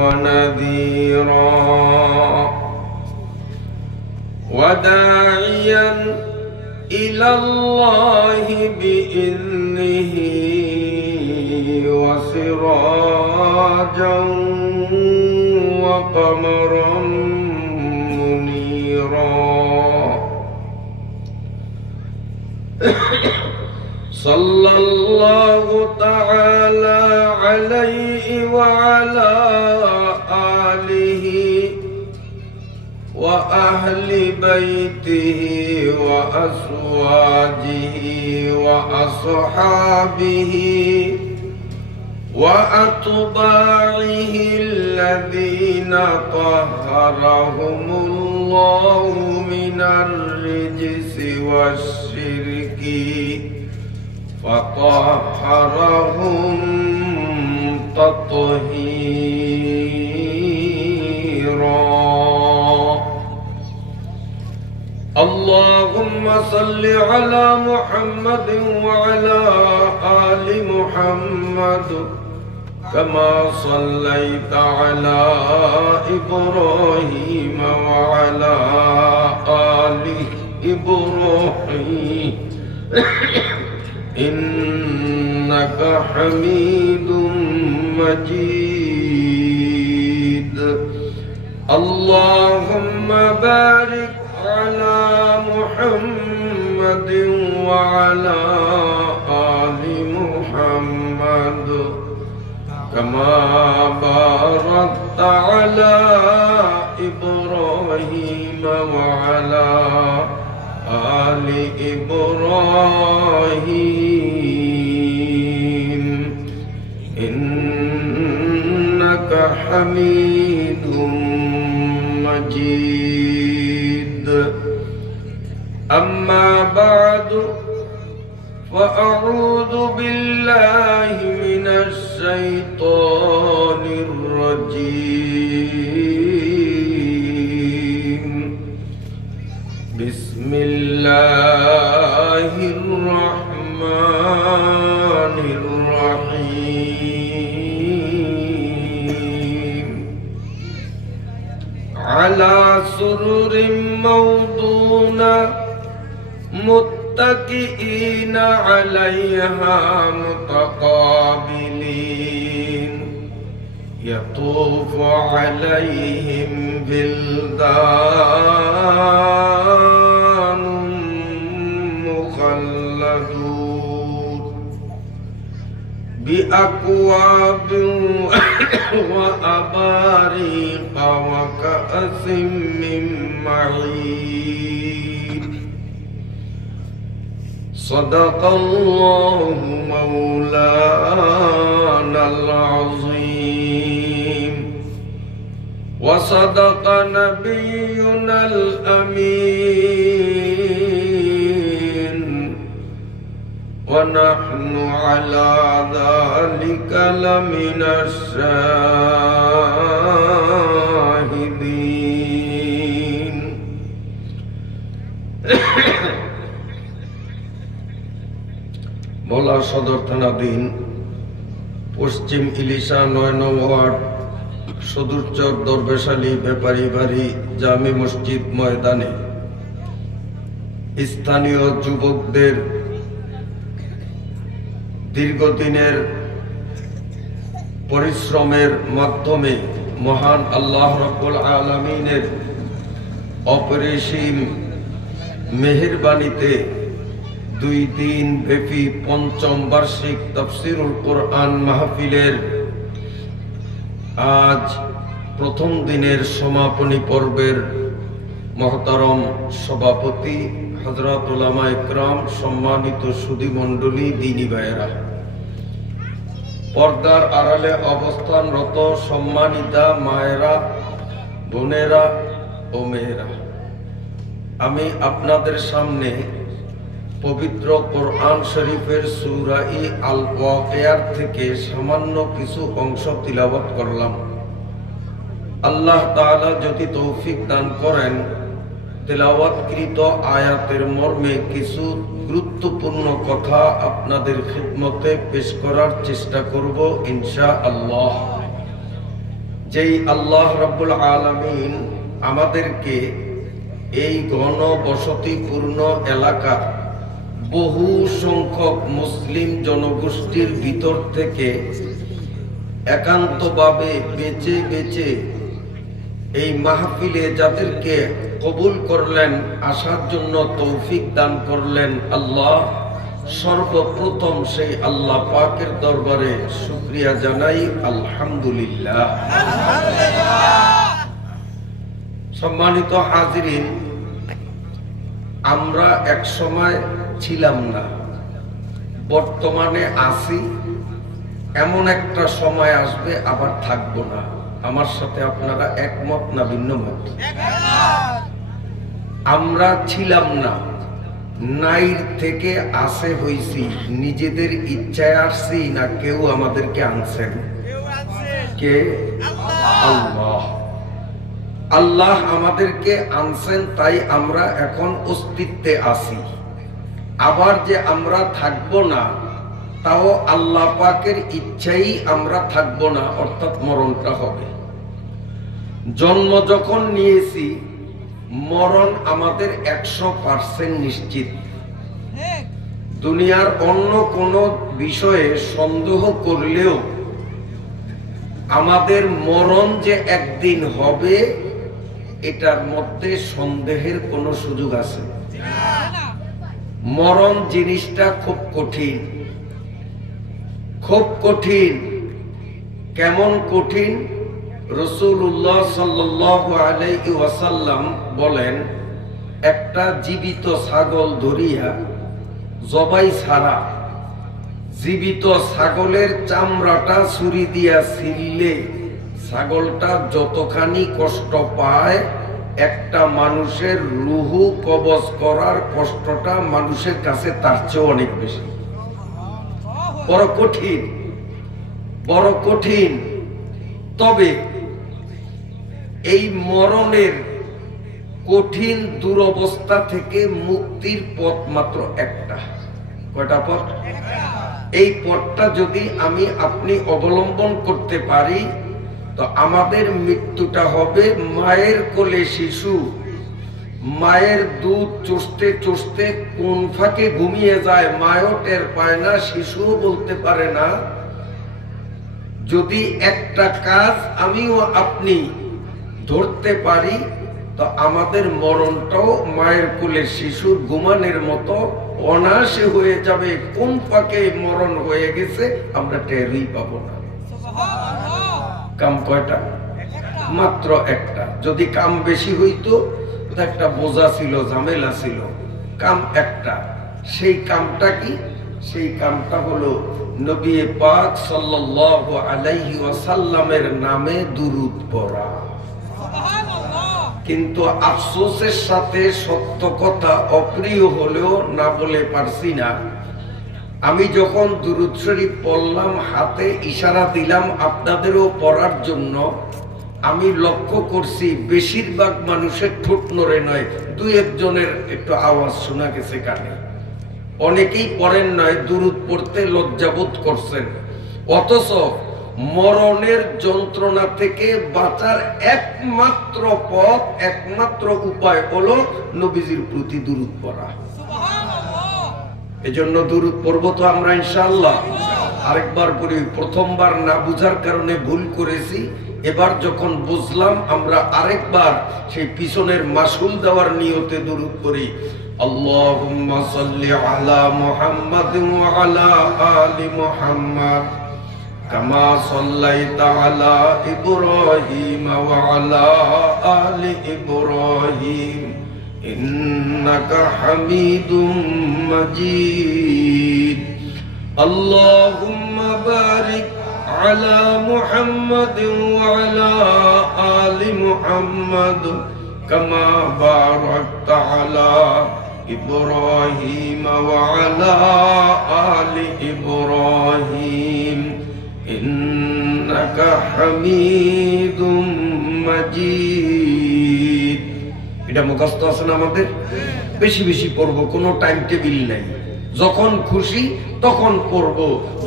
ونذيرا وداعيا إلى الله بإذنه وسراجا وقمرا منيرا صلى الله تعالى عليه وعلى آله وأهل بيته وأزواجه وأصحابه وأتباعه الذين طهرهم الله من الرجس والشرك فطهرهم تطهيرا. اللهم صل على محمد وعلى آل محمد كما صليت على إبراهيم وعلى آل إبراهيم إنك حميد مجيد. اللهم بارك على محمد وعلى آل محمد كما باركت على إبراهيم وعلى آل إبراهيم إنك حميد مجيد. أما بعد فأعوذ بالله من الشيطان الرجيم. بسم الله الرحمن الرحيم. على سرر موضونة متكئين عليها متقابلين يطوف عليهم بلدان مخلدون بأكواب وأباريق وكأس من معين. صدق الله مولانا العظيم وصدق نبينا الأمين ونحن على ذلك لمن الشاهدين. ভোলা সদর থানাধীন পশ্চিম ইলিশা ৯ নং ওয়ার্ড সদুরচর দরবেশালী ব্যাপারী বাড়ি জামে মসজিদ ময়দানে স্থানীয় যুবকদের দীর্ঘদিনের পরিশ্রমের মাধ্যমে মহান আল্লাহ রাব্বুল আলামিনের অপরিসীম মেহেরবানিতে 2 দিন ব্যাপী পঞ্চম বার্ষিক তাফসীরুল কোরআন মাহফিলের আজ প্রথম দিনের সমাপনী পর্বের মহতারম সভাপতি হযরত উলামা ইকরাম, সম্মানিত সুধী মণ্ডলী, দ্বীনী ভাইয়েরা, পর্দার আড়ালে অবস্থানরত সম্মানিতা মায়েরা, বোনেরা ও মেয়েরা, আমি আপনাদের সামনে পবিত্র কোরআন শরীফের সূরা আল ওয়াকিয়ার থেকে সামান্য কিছু অংশ তিলাওয়াত করলাম। আল্লাহ তাআলা যদি তৌফিক দান করেন, তেলাওয়াতকৃত আয়াতের মর্মে কিছু গুরুত্বপূর্ণ কথা আপনাদের খিদমতে পেশ করার চেষ্টা করব ইনশাআল্লাহ। যেই আল্লাহ রাব্বুল আলামিন আমাদেরকে এই ঘনবসতিপূর্ণ এলাকার বহু সংখ্যক মুসলিম জনগোষ্ঠীর ভিতর থেকে একান্তভাবে বেছে বেছে এই মাহফিলে যাদেরকে কবুল করলেন, আসার জন্য তৌফিক দান করলেন আল্লাহ, সর্বপ্রথম সেই আল্লাহ পাকের দরবারে শুকরিয়া জানাই আলহামদুলিল্লাহ। সম্মানিত হাজিরিন, আমরা এক সময় ছিলাম না, বর্তমানে আছি, এমন একটা সময় আসবে আবার থাকবো না। আমার সাথে আপনারা একমত না ভিন্ন মত? আমরা ছিলাম না, নাইর থেকে আসে হইছি, নিজেদের ইচ্ছায় আসছি না কেউ আমাদেরকে আনছেন? কে? আল্লাহ। আল্লাহ আমাদেরকে আনছেন, তাই আমরা এখন অস্তিত্বে আছি। আবার যে আমরা থাকবো না, তাও আল্লাহ পাকের ইচ্ছাই আমরা থাকবো না, অর্থাৎ মরণটা হবে। জন্ম যখন নিয়েছি, মরণ আমাদের 100% নিশ্চিত। দুনিয়ার অন্য কোনো বিষয়ে সন্দেহ করলেও আমাদের মরণ যে একদিন হবে, এটার মধ্যে সন্দেহের কোনো সুযোগ আছে? মরণ জিনিসটা খুব কঠিন, খুব কঠিন। কেমন কঠিন? রাসূলুল্লাহ সাল্লাল্লাহু আলাইহি ওয়াসাল্লাম বলেন, একটা জীবিত ছাগল ধরিয়া জবাই ছাড়া, জীবিত ছাগলের চামড়াটা ছুরি দিয়া ছিললে ছাগলটা যতখানি কষ্ট পায়, একটা মানুষের রুহু কবজ করার কষ্টটা মানুষের কাছে তার চেয়ে অনেক বেশি। বড় কঠিন, বড় কঠিন। তবে এই মরণের কঠিন দুরবস্থা থেকে মুক্তির পথ মাত্র একটা। কয়টা পথ? এই পথটা যদি আমি আপনি অবলম্বন করতে পারি, তো আমাদের মৃত্যুটা হবে মায়ের কোলে শিশু, মায়ের দুধ চুষতে চুষতে কোন ফাঁকে ঘুমিয়ে যায়, মায়ও টের পায় না, শিশুও বলতে পারে না। যদি একটা কাজ আমিও আপনি ধরতে পারি, তো আমাদের মরণটাও মায়ের কোলে শিশুর ঘুমানোর মতো অনায়াসে হয়ে যাবে। কোন ফাঁকে মরণ হয়ে গেছে আমরা টেরই পাবো না। কাম কয়টা? মাত্র একটা। যদি কাম বেশি হইতো, একটা বোঝা ছিল, ঝামেলা ছিল। কাম একটা। সেই কামটা কি? সেই কামটা হলো নবী পাক সাল্লাল্লাহু আলাইহি ওয়াসাল্লামের নামে দুরূদ পড়া। কিন্তু আফসোসের সাথে সত্য কথা, অপ্রিয় হলেও না বলে পারছি না, আমি যখন দুরূদ শরীফ পড়লাম, হাতে ইশারা দিলাম আপনাদেরও পড়ার জন্য, আমি লক্ষ্য করছি বেশিরভাগ মানুষের ঠোঁট নড়ে নয়, দুই একজনের একটু আওয়াজ শোনা গেছে কানে। অনেকেই পড়েন নয়, দুরূদ পড়তে লজ্জাবোধ করছেন। অথচ মরণের যন্ত্রণা থেকে বাঁচার একমাত্র পথ, একমাত্র উপায় হলো নবীজির প্রতি দুরূদ পড়া। এজন্য দুরূদ পড়ব তো আমরা ইনশাআল্লাহ। আরেকবার পড়ি, প্রথমবার না বুঝার কারণে ভুল করেছি, এবার যখন বুঝলাম আমরা আরেকবার সেই পিছনের মাসুল দেওয়ার নিয়তে দুরূদ পড়ি। আল্লাহুম্মা সাল্লি আলা মুহাম্মাদ ওয়া আলা আলি মুহাম্মাদ কামা সাল্লাইতা আলা ইব্রাহিম ওয়া আলা আলি ইব্রাহিম ইন্নাকা হামিদুম মাজিদ। আল্লাহুম্মা বারিক আলা মুহাম্মাদ ওয়া আলা আলি মুহাম্মাদ কামা বারাকতা আলা ইব্রাহিম ওয়া আলা আলি ইব্রাহিম ইন্নাকা হামিদুম মাজিদ। এটা মুখস্থ আছে না আমাদের? বেশি বেশি পড়বো, কোনো টাইম টেবিল নাই। যখন খুশি তখন পড়ব,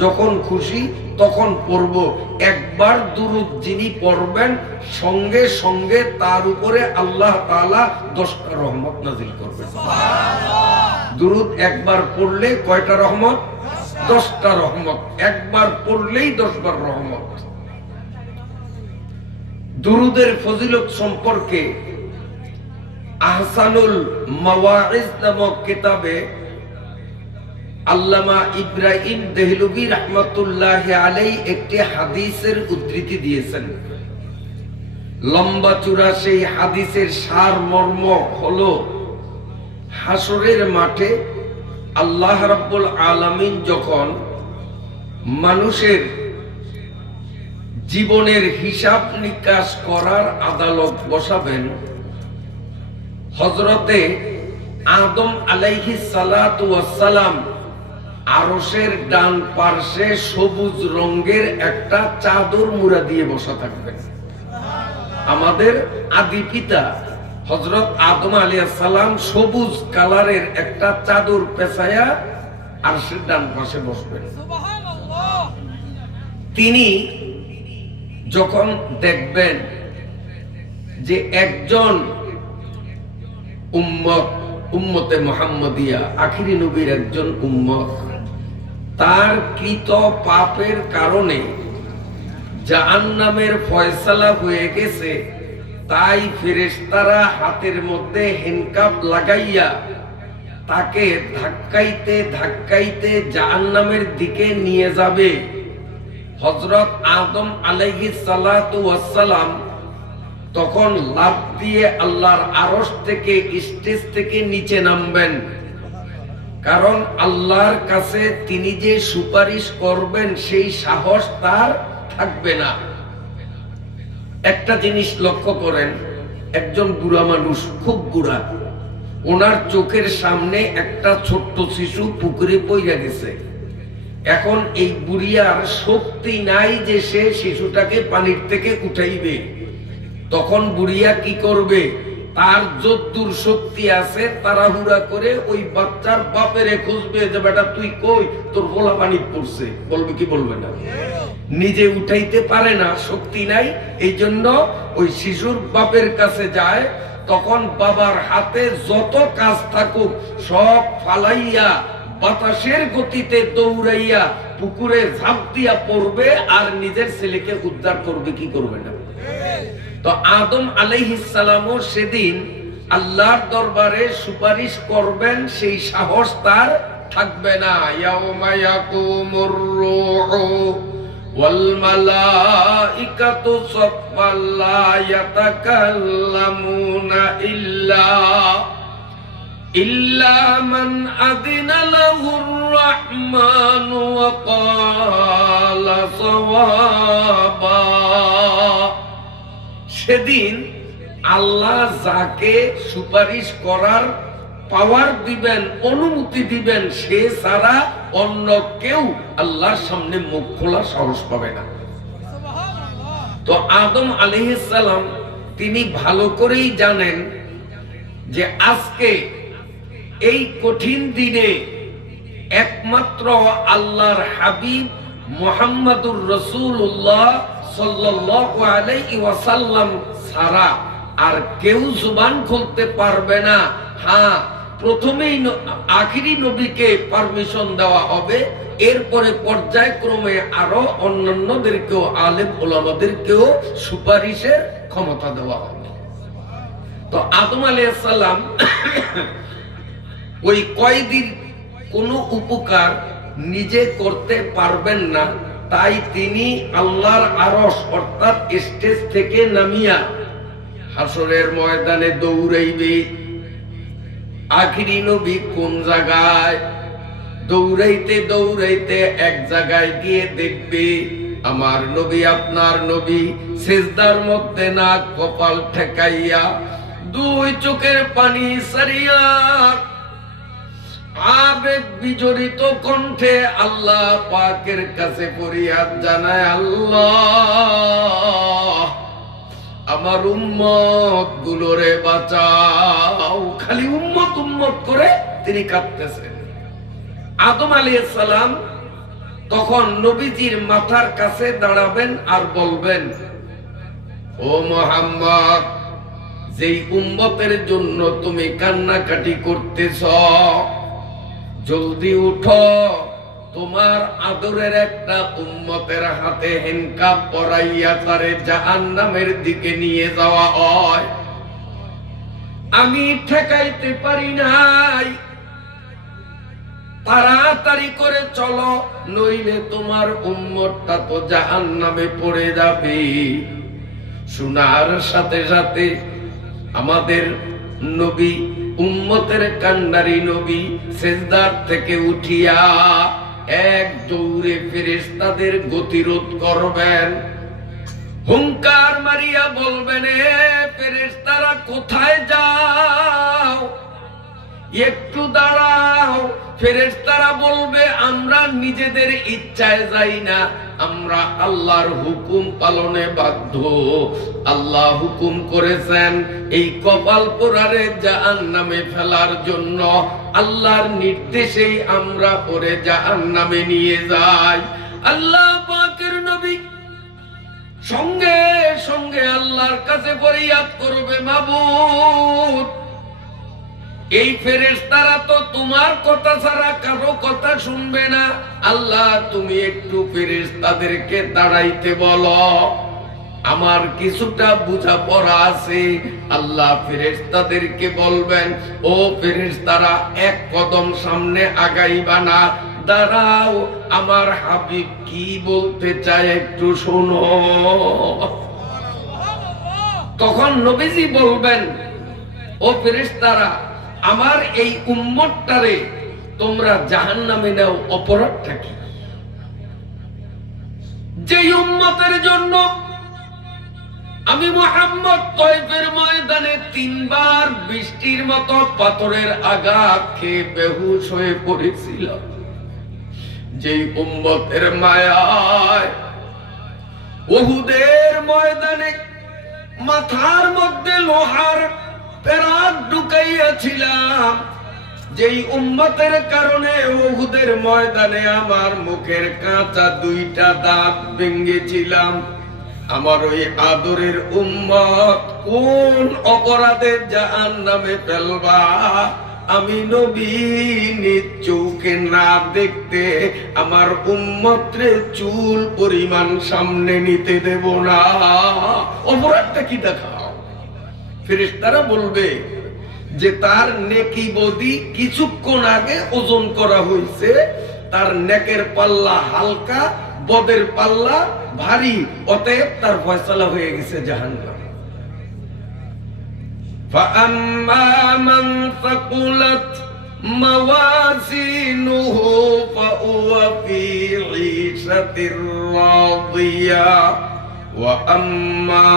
যখন খুশি তখন পড়ব। একবার দুরূদ যিনি পড়বেন সঙ্গে সঙ্গে তার উপরে আল্লাহ তাআলা 10টা রহমত নাজিল করবেন। দুরূদ একবার পড়লে কয়টা রহমত? 10টা রহমত। একবার পড়লেই 10 বার রহমত। দুরূদের ফজিলত সম্পর্কে আহসানুল মাওয়াইজ নামক কিতাবে আল্লামা ইব্রাহিম দেহলভী রাহমাতুল্লাহি আলাইহি একটি হাদিসের উদ্ধৃতি দিয়েছেন। লম্বা চূড়া সেই হাদিসের সার মর্ম হলো, হাসরের মাঠে আল্লাহ রাব্বুল আলামিন যখন মানুষের জীবনের হিসাব নিকাশ করার আদালত বসাবেন, হযরতে আদম আলাইহিস সালাতু ওয়াস সালাম আরশের ডান পার্শ্বে সবুজ রঙের একটা চাদর মুড়া দিয়ে বসা থাকবেন। আমাদের আদি পিতা হযরত আদম আলাইহিস সালাম সবুজ কালারের একটা চাদর পেছায়া আরশের ডান পাশে বসবেন। তিনি যখন দেখবেন যে একজন উম্মতে মুহাম্মাদিয়া, আখিরি নবীর একজন উম্মত, তার কৃত পাপের কারণে জাহান্নামের ফয়সালা হয়ে গেছে, তাই ফেরেশতারা হাতের মধ্যে হ্যান্ডকাপ লাগাইয়া তাকে ধাক্কাইতে ধাক্কাইতে জাহান্নামের দিকে নিয়ে যাবে। হযরত আদম আলাইহিস সালাতু ওয়াস সালাম তখন লাফ দিয়ে আল্লাহর আরশ থেকে, স্টেজ থেকে নিচে নামবেন। কারণ আল্লাহর কাছে তিনি যে সুপারিশ করবেন সেই সাহস তার থাকবে না। একটা জিনিস লক্ষ্য করেন, একজন বুড়া মানুষ, খুব বুড়া, ওনার চোখের সামনে একটা ছোট্ট শিশু পুকুরে পইড়া গেছে। এখন এই বুড়িয়ার শক্তি নাই যে সে শিশুটাকে পানির থেকে উঠাইবে। তখন বুড়িয়া কি করবে? তার যদ্দূর শক্তি আছে তাড়াহুড়া করে ওই বাচ্চার বাপেরে খুঁজবে যে বেটা তুই কই, তোর গোলা পানি পড়ছে। বলবে কি বলবে না? নিজে উঠাইতে পারে না, শক্তি নাই, এই জন্য ওই শিশুর বাপের কাছে যায়। তখন বাবার হাতে যত কাজ থাকুক সব ফালাইয়া বাতাসের গতিতে দৌড়াইয়া পুকুরে ঝাঁপ দিয়া পড়বে আর নিজের ছেলেকে উদ্ধার করবে। কি করবে না? তো আদম আলাইহিস সালামও সেদিন আল্লাহর দরবারে সুপারিশ করবেন, সেই সাহস তার থাকবে না। ইয়াউমা ইয়াকুমুর রূহু ওয়াল মালাইকাতু সাফফান লা ইয়াতাকাল্লামুনা ইল্লা মান আযিনা লাহুর রাহমানু ওয়া ক্বালা সাওয়াবা। সেদিন আল্লাহ যাকে সুপারিশ করার পাওয়ার দিবেন, অনুমতি দিবেন, সে ছাড়া অন্য কেউ আল্লাহর সামনে মুখ খোলার সাহস পাবে না। তো আদম আলাইহিস সালাম তিনি ভালো করেই জানেন যে আজকে এই কঠিন দিনে একমাত্র আল্লাহর হাবিব মুহাম্মাদুর রাসূলুল্লাহ সাল্লাল্লাহু আলাইহি ওয়াসাল্লাম ছাড়া আর কেউ জবান খুলতে পারবে না। হ্যাঁ, প্রথমেই আখিরি নবীকে পারমিশন দেওয়া হবে, এরপরে পর্যায়ক্রমে আরো অন্যান্যদেরকেও, আলেম ওলামাদেরকেও সুপারিশের ক্ষমতা দেওয়া হবে। তো আদম আলাইহিস সালাম ওই কয়েদির কোনো উপকার নিজে করতে পারবেন না, তাই তিনি আল্লাহর আরশ অর্থাৎ স্টেজ থেকে নামিয়া হাসরের ময়দানে দৌড়াইবে। আখিরি নবী কোন জায়গায়? দৌড়াইতে দৌড়াইতে এক জায়গায় গিয়ে দেখবে আমার নবী, আপনার নবী সিজদার মধ্যে নাক কপাল ঠেকাইয়া দুই চোখের পানি সারিয়া আবেগ বিজড়িত কণ্ঠে আল্লাহ পাকের কাছে ফরিয়াদ জানায়, আল্লাহ আমার উম্মত গুলোরে বাঁচাও। খালি উম্মত উম্মত করে তিনি কাঁদতেছেন। আদম আলাইহিস সালাম তখন নবীজির মাথার কাছে দাঁড়াবেন আর বলবেন, ও মুহাম্মদ, যেই উম্মতের জন্য তুমি কান্নাকাটি করতেছ, জলদি উঠো, তোমার আদরের একটা উম্মতের হাতে হ্যান্ডকাপ পরাইয়া তারে জাহান্নামের দিকে নিয়ে যাওয়া হয়। আমি ঠেকাইতে পারি নাই, তাড়াতাড়ি করে চলো, নইলে তোমার উম্মতটা তো জাহান্নামে পড়ে যাবে। শোনার সাথে সাথে আমাদের নবী, উম্মতের কান্ডারি নবী, সেজদার থেকে উঠিয়া এক দৌড়ে ফেরেশতাদের গতিরোধ করবেন। হুঙ্কার মারিয়া বলবেন, এ ফেরেশতারা কোথায় যাও, একটু দাঁড়াও। ফেরেশতারা বলবে, আমরা নিজেদের ইচ্ছায় যাই না, আমরা আল্লাহর হুকুম পালনে বাধ্য। আল্লাহ হুকুম করেছেন এই কপাল পোড়ারে জাহান্নামে ফেলার জন্য, আল্লাহর নির্দেশেই আমরা পরে জাহান্নামে নিয়ে যাই। আল্লাহ পাকের নবী সঙ্গে সঙ্গে আল্লাহর কাছে ফরিয়াদ করবে, মাবুদ, এই ফেরেশতারা তো তোমার কথা ছাড়া কারো কথা শুনবে না। আল্লাহ, তুমি একটু ফেরেশতাদেরকে দাঁড়াইতে বলো, আমার কিছুটা বোঝাপড়া আছে। আল্লাহ ফেরেশতাদেরকে বলবেন, ও ফেরেশতারা, এক কদম সামনে আগাইবা না, দাঁড়াও, আমার হাবিব কি বলতে চায় একটু শোনো। তখন নবীজি বলবেন, ও ফেরেশতারা, আমার এই উম্মতটারে তোমরা জাহান্নামে নাও, অপরাধটা কি? যে উম্মতের জন্য আমি মুহাম্মদ তয়ফের ময়দানে 3 বার বৃষ্টির মতো পাথরের আঘাত খেয়ে বেহুশ হয়ে পড়েছিলাম, যে উম্মতের মায়ায় উহুদের ময়দানে মাথার মধ্যে লোহার পেরাক ঢুকাইয়াছিলাম, যেই উম্মতের কারণে উহুদের ময়দানে আমার মুখের কাঁচা 2টা দাঁত ভেঙেছিলাম, আমার ওই আদরের উম্মত কোন অপরাধে জাহান্নামে ফেলবা, আমি নবী নিজ চোখে না দেখতে আমার উম্মতরে চুল পরিমাণ সামনে নিতে দেব না। অপরাধটা কি দেখাও? ফেরেশতারা বলবে যে তার নেকি বদি কিছুক্ষণ আগে ওজন করা হয়েছে, তার নেকের পাল্লা হালকা, বদের পাল্লা ভারী, অতএব তার ফয়সালা হয়ে গেছে জাহান্নাম। فَأَمَّا مَنْ ثَقُلَتْ مَوَازِينُهُ فَهُوَ فِي عِيشَةٍ رَاضِيَةٍ وَأَمَّا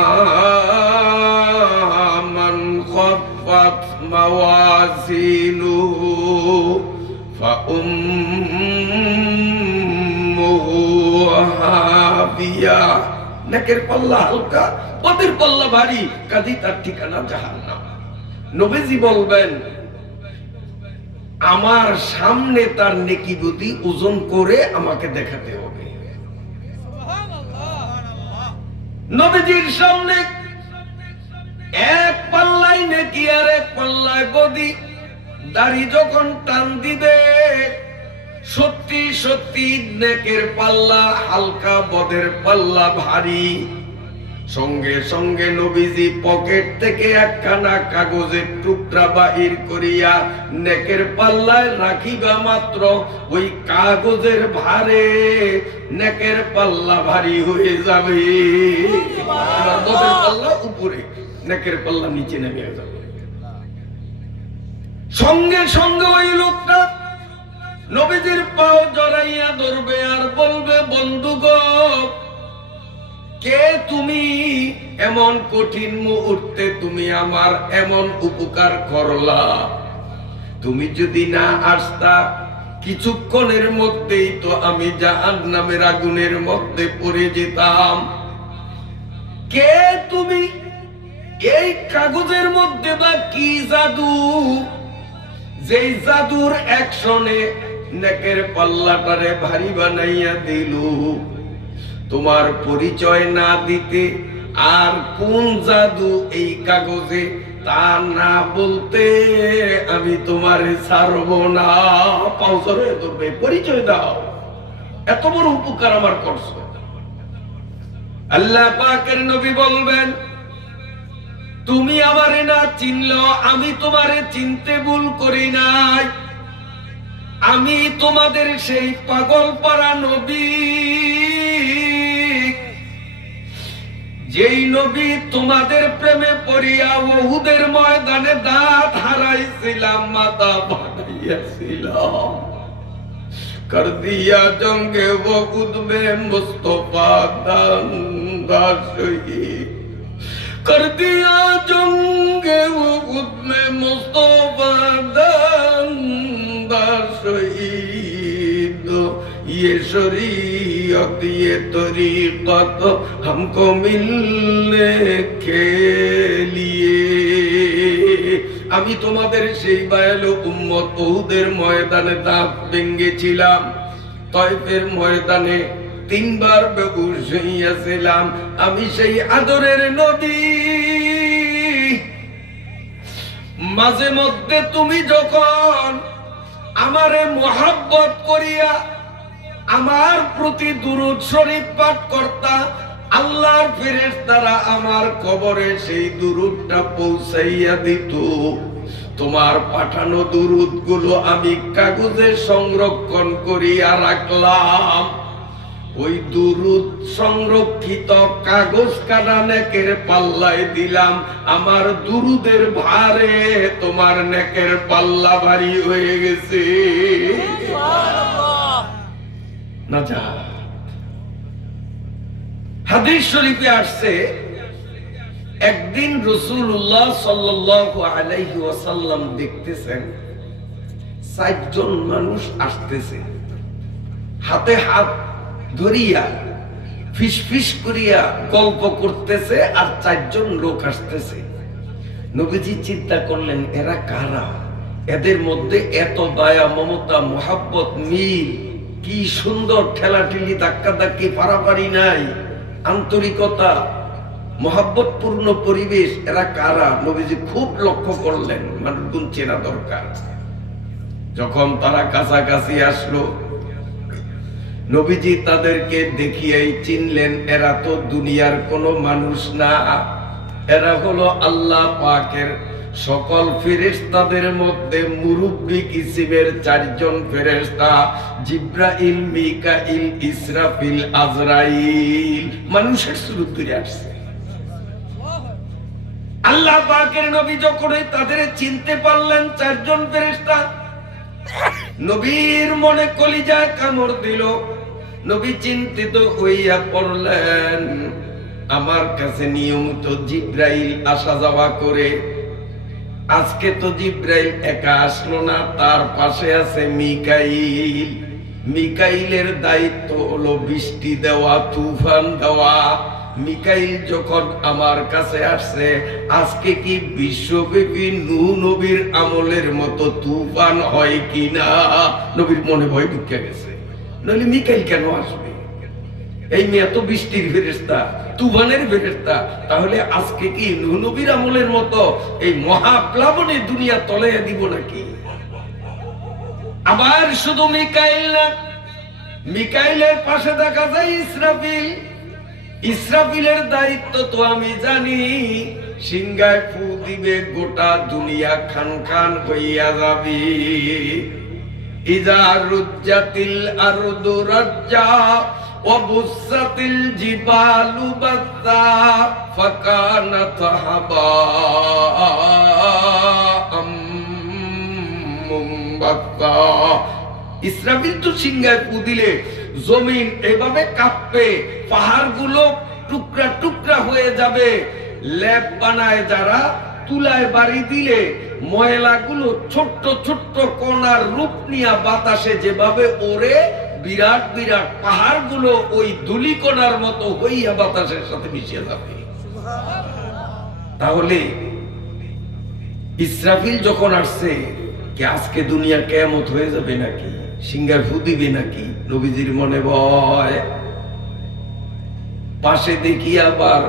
مَنْ خَفَّتْ موازينه فأمه هاوية। নেকের পাল্লা হালকা, পদের পাল্লা ভারী, কাজী তার ঠিকানা জাহান্নাম। নবীজি বলবেন, আমার সামনে তার নেকি বুদ্ধি ওজন করে আমাকে দেখাতে হবে। নবীজির সামনে এক পাল্লায় নেকি আর এক পাল্লায় বদি, দাড়ি যখন টান দিবে সত্যি সত্যি নেকের পাল্লা হালকা, বদের পাল্লা ভারী। সঙ্গে সঙ্গে নবীজি পকেট থেকে একখানা কাগজের টুকরা বাহির করিয়া নেকের পাল্লায় রাখিবা মাত্র ওই কাগজের ভারে নেকের পাল্লা ভারী হয়ে যাবে। বদের পাল্লা উপরে, নেকের পাল্লা নিচে নেমে যাবে। সঙ্গে সঙ্গে ওই লোকটা নবীজির পাও জড়াইয়া ধরবে আর বলবে, বন্ধুগো, কে তুমি? এমন কঠিন মুহূর্তে তুমি আমার এমন উপকার করলা। তুমি যদি না আসতা, কিছুক্ষণের মধ্যেই তো আমি জাহান্নামের আগুনের মধ্যে পড়ে যেতাম। কে তুমি? এই কাগজের মধ্যে বা কি জাদু, যেই জাদুর অ্যাকশনে নেকের পাল্লাটারে ভারী বানাইয়া দিল। তোমার পরিচয় না দিতে আর কোন জাদু এই কাগজে তা না বলতে আমি তোমারে ছাড়ব না। পাউসরে ধরবে, পরিচয় দাও, এত বড় উপকার আমার করছো। আল্লাহ পাকের নবী বলবেন, তুমি আমারে না চিনলেও আমি তোমারে চিনতে ভুল করি নাই। আমি তোমাদের সেই পাগল পাড়া নবী, যেই নবী তোমাদের প্রেমে পড়িয়া উহুদের ময়দানে দাঁত হারাইছিলাম, মাথা বানাইয়াছিলাম। कर दिया जंगे वक़्त में मुस्तफा दांदा शहीद, कर दिया जंगे वक़्त में मुस्तफा दांदा शहीद। ये शरीयत ये तरीक़त हमको मिलने के लिए। আমি তোমাদের সেই বায়ালু উম্মত উহুদের ময়দানে দাঁত ভেঙেছিলাম, তায়েফের ময়দানে 3 বার বেহুশ হইয়াছিলাম। আমি সেই আদরের নবী। মাঝে মধ্যে তুমি যখন আমারে মুহাব্বত করিয়া আমার প্রতি দুরূদ শরীফ পাঠ করতা, আল্লাহর ফেরেশতারা আমার কবরে সেই দুরূদটা পৌঁছাইয়া দিত। তোমার পাঠানো দুরূদ গুলো আমি কাগজে সংরক্ষণ করিয়া রাখলাম। ওই দুরূদ সংরক্ষিত কাগজ কাটা নেকের পাল্লায় দিলাম। আমার দুরূদের ভারে তোমার নেকের পাল্লা ভারী হয়ে গেছে। না যা, হাদিস শরীফে আসছে, একদিন রাসূলুল্লাহ সাল্লাল্লাহু আলাইহি ওয়াসাল্লাম দেখতেছেন 60 জন মানুষ আসতেছে, হাতে হাত ধরিয়া ফিসফিস করিয়া গল্প করতেছে, আর 4 জন লোক আসতেছে। নবীজি চিন্তা করলেন, এরা কারা? এদের মধ্যে এত দয়া, মমতা, মোহাব্বত, মিল, কি সুন্দর ঠেলাঠেলি, ধাক্কাধাক্কি, পারাপারি নাই, আন্তরিকতা, মোহাব্বত পূর্ণ পরিবেশ। এরা কারা? নবীজি খুব লক্ষ্য করলেন, মানুষগুন চেনা দরকার। যখন তারা কাছাকাছি আসলো, নবীজি তাদেরকে দেখিয়েই চিনলেন, এরা তো দুনিয়ার কোনো মানুষ না, এরা হলো আল্লাহ পাকের সকল ফেরেশতাদের মধ্যে মুরব্বি কিসিমের 4 জন ফেরেশতা, জিব্রাইল, মিকাইল, ইসরাফিল, আজরাইল। মানুষের সুরত ধরে আসছে। আল্লাহ পাকের নবী যখন তাদের চিনতে পারলেন 4 জন ফেরেশতা, নবীর মনে কলিজায় কামড় দিল। নবী চিন্তিত হইয়া পড়লেন, আমার কাছে নিয়মিত জিব্রাইল আসা যাওয়া করে, আজকে তো জিব্রাইল একা আসলো না, তার পাশে আছে মিকাইল। মিকাইলের দায়িত্ব হলো বৃষ্টি দেওয়া, তুফান দেওয়া। মিকাইল যখন আমার কাছে আসছে, আজকে কি বিশ্বব্যাপী নূহ নবীর আমলের মতো তুফান হয় কিনা? নবীর মনে ভয় ঢুকে গেছে, নইলে মিকাইল কেন আসবে? এই মেয়ে তো বৃষ্টির ফেরেশতা, তুফানের ফেরেশতা, তাহলে আজকে কি নূহ নবীর আমলের মতো এই মহাপ্লাবনে দুনিয়া তলাইয়া দিব নাকি? আবার শুধু মিকাইল না, মিকাইলের পাশে দেখা যায় ইসরাফিল। ইসরাফিলের দায়িত্ব তো আমি জানি, সিংহায় ফু দিবে, গোটা দুনিয়া খান খান হইয়া যাবে। ইজা রুজ্জাতিল আরদু রাজ্জা ওয়া বুসাতিল জিবালু বাসা ফাকানাত হাবাআম মুনবাসা। ইসরাফিল তো সিংহায় ফু দিলে জমিন এভাবে কাঁপবে, পাহাড়গুলো টুকরা টুকরা হয়ে যাবে। লেপ বানায় যারা, তুলায় বাড়ি দিলে ময়লাগুলো ছোট্ট ছোট্ট কণার রূপ নিয়ে বাতাসে যেভাবে ওড়ে, বিরাট বিরাট পাহাড়গুলো ওই ধূলিকণার মতো হইয়া বাতাসের সাথে মিশে যাবে। তাহলে ইসরাফিল যখন আসছে, কি আজকে দুনিয়া কিয়ামত হয়ে যাবে নাকি? সিঙ্গার ফু দিবে নাকি? নবীজির মনে ভয়। পাশে দেখি আবার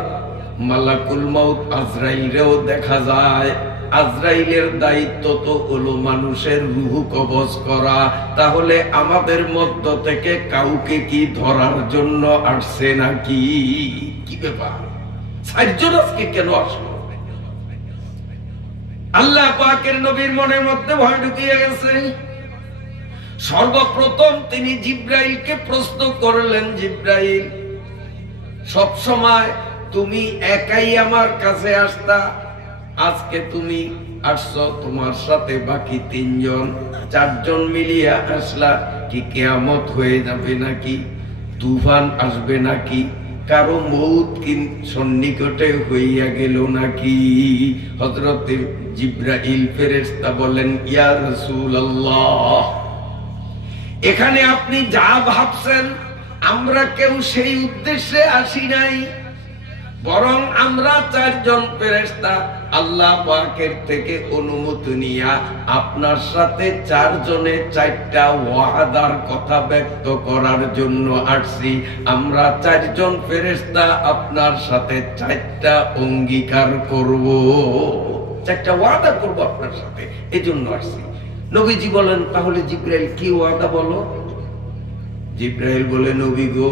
মালাকুল মাউত আজরাইলরেও দেখা যায়। আজরাইলের দায়িত্ব তো হলো মানুষের রূহ কবজ করা। তাহলে আমাদের মধ্য থেকে কাউকে কি ধরার জন্য আসছে নাকি? কি ব্যাপার? চারজন আজকে কেন আসলো? আল্লাহ পাকের নবীর মনের মধ্যে ভয় ঢুকিয়ে গেছে। সর্বপ্রথম তিনি জিব্রাইলকে প্রশ্ন করলেন, জিব্রাইল, সব সময় তুমি একাই আমার কাছে আসতা, আজকে তুমি আসছো তোমার সাথে বাকি তিনজন, চারজন মিলিয়ে আসলা, কি কিয়ামত হয়ে যাবে নাকি? তুফান আসবে নাকি? কারো মউত কি সন্নিকটে হইয়া গেল নাকি? হযরত জিব্রাইল ফেরেশতা বলেন, ইয়া রাসূলুল্লাহ, এখানে আপনি যা ভাবছেন আমরা কেউ সেই উদ্দেশ্যে আসি নাই, বরং আমরা চারজন ফেরেশতা আল্লাহ পাকের থেকে অনুমতি নিয়া আপনার সাথে চারজনে চারটা ওয়াদার কথা ব্যক্ত করার জন্য আসছি। আমরা চারজন ফেরেশতা আপনার সাথে চারটা অঙ্গীকার করব, চারটা ওয়াদা করব আপনার সাথে, এজন্য আসছি। নবীজি বলেন, তাহলে জিব্রাইল কি ওয়াদা বলো? জিব্রাইল বলে, নবী গো,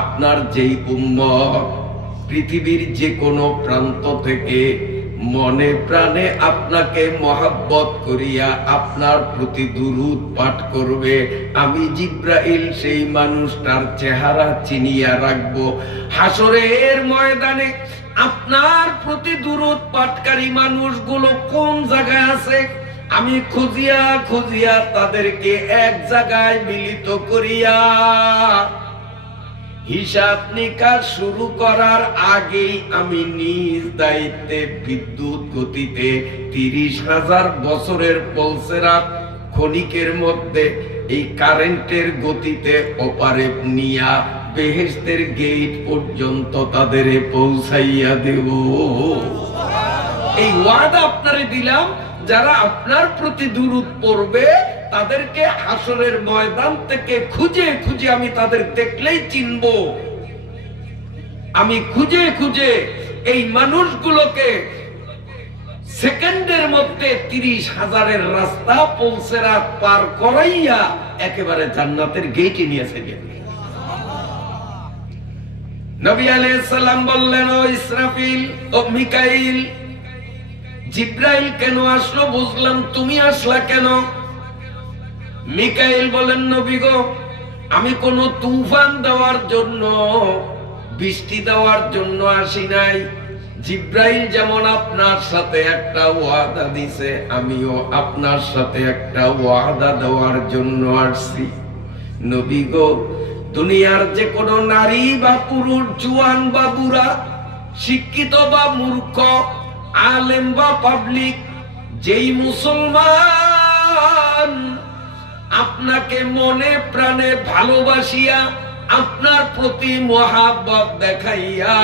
আপনার যেই উম্মত পৃথিবীর যে কোনো প্রান্ত থেকে মনে প্রাণে আপনাকে মহাব্বত করিয়া আপনার প্রতি দুরূদ পাঠ করবে, আমি জিব্রাইল সেই মানুষটার চেহারা চিনিয়া রাখবো। হাসরের ময়দানে আপনার প্রতি দুরূদ পাঠকারী মানুষগুলো কোন জায়গায় আছে, আমি খুঁজিয়া খুঁজিয়া তাদেরকে এক জায়গায় মিলিত করিয়া হিসাব নিকাশ শুরু করার আগেই আমি নিজ দায়িত্বে বিদ্যুৎ গতিতে 30,000 বছরের পলসেরাত ক্ষণিকের মধ্যে এই কারেন্টের গতিতে অপারে নিয়া বেহেশতের গেট পর্যন্ত তাদের পৌঁছাইয়া দেব। এই ওয়াদা আপনারে দিলাম, যারা আপনার প্রতি দুরূদ পড়বে তাদেরকে হাসরের ময়দান থেকে খুঁজে খুঁজে আমি তাদের দেখলেই চিনব। আমি খুঁজে খুঁজে এই মানুষগুলোকে সেকেন্ডের মধ্যে 30,000-এর রাস্তা পৌঁছেরা পার করাইয়া একেবারে জান্নাতের গেটে নিয়েছে। নবী আলাইহিস সালাম বললেন, ও ইসরাফিল, ও মিকাইল, জিব্রাইল কেন আসলো বুঝলাম, তুমি আসলা কেন? মিকাইল বলেন, নবী গো, আমি কোন তুফান দেওয়ার জন্য, বৃষ্টি দেওয়ার জন্য আসি নাই। জিব্রাইল যেমন আপনার সাথে একটা ওয়াদা দিছে, আমিও আপনার সাথে একটা ওয়াদা দেওয়ার জন্য আসছি। নবী গো, দুনিয়ার যে কোনো নারী বা পুরুষ, জুয়ান বা বুড়া, শিক্ষিত বা মূর্খ, আলেম বা পাবলিক, যেই মুসলমান আপনাকে মনে প্রাণে ভালোবাসিয়া আপনার প্রতি মহাব্বত দেখাইয়া